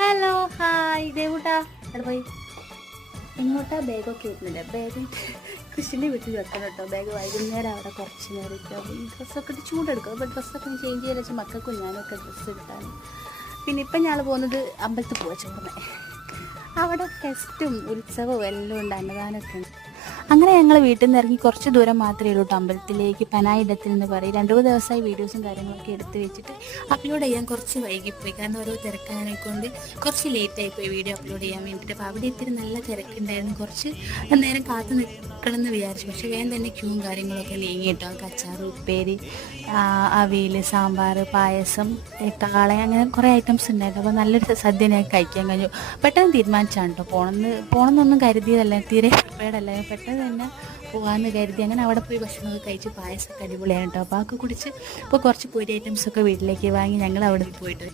Hello hi ദേവൂട്ടാ അവിടെ പോയി എങ്ങോട്ടാ ബാഗൊക്കെ വരുന്നില്ല ബാഗ് കൃഷിൻ്റെ വീട്ടിൽ വെക്കണം കേട്ടോ. ബാഗ് വൈകുന്നേരം അവിടെ കുറച്ച് നേരം ഇരിക്കും. ഡ്രസ്സൊക്കെ ഇട്ട് ചൂടെടുക്കും. അപ്പോൾ ഡ്രസ്സൊക്കെ ചേഞ്ച് ചെയ്യാൻ വെച്ചാൽ മക്കൾക്കും ഞാനൊക്കെ ഡ്രസ്സ് എടുക്കാൻ. പിന്നെ ഇപ്പം ഞങ്ങൾ പോകുന്നത് അമ്പലത്തിൽ പോവാ ചോറിനെ. അവിടെ ഫെസ്റ്റും ഉത്സവവും എല്ലാം ഉണ്ട്, അന്നദാനമൊക്കെ ഉണ്ട്. അങ്ങനെ ഞങ്ങൾ വീട്ടിൽ നിന്ന് ഇറങ്ങി കുറച്ച് ദൂരം മാത്രമേ ഉള്ളൂ അമ്പലത്തിലേക്ക്. പനായിടത്തിൽ എന്ന് പറയും. 2-3 ദിവസമായി വീഡിയോസും കാര്യങ്ങളൊക്കെ എടുത്ത് വെച്ചിട്ട് അപ്ലോഡ് ചെയ്യാൻ കുറച്ച് വൈകിപ്പോയി. കാരണം ഓരോ തിരക്കാനെക്കൊണ്ട് കുറച്ച് ലേറ്റായിപ്പോയി വീഡിയോ അപ്ലോഡ് ചെയ്യാൻ വേണ്ടിയിട്ട്. അപ്പോൾ അവിടെ ഇത്തിരി നല്ല തിരക്കുണ്ടായിരുന്നു. കുറച്ച് നേരം കാത്തു നിൽക്കണമെന്ന് വിചാരിച്ചു. പക്ഷേ വേഗം തന്നെ ക്യൂവും കാര്യങ്ങളൊക്കെ നീങ്ങി കേട്ടോ. അച്ചാറ്, ഉപ്പേരി, അവിയൽ, സാമ്പാർ, പായസം, കാളയ, അങ്ങനെ കുറേ ഐറ്റംസ് ഉണ്ടായിരുന്നു. അപ്പോൾ നല്ലൊരു സദ്യ ഞാൻ കഴിക്കാൻ കഴിഞ്ഞു. പെട്ടെന്ന് തീരുമാനിച്ചാണ് കേട്ടോ. പോകണമെന്നൊന്നും കരുതിയതല്ല, തീരെ പ്രിപ്പയർഡ് അല്ല. പെട്ടെന്ന് തന്നെ പോകാമെന്ന് കരുതി. അങ്ങനെ അവിടെ പോയി ഭക്ഷണമൊക്കെ കഴിച്ച് പായസമൊക്കെ അടിപൊളിയാണ് കേട്ടോ. അപ്പോൾ അതൊക്കെ കുടിച്ച് ഇപ്പോൾ കുറച്ച് പൊരി ഐറ്റംസൊക്കെ വീട്ടിലേക്ക് വാങ്ങി ഞങ്ങൾ അവിടെ പോയിട്ട്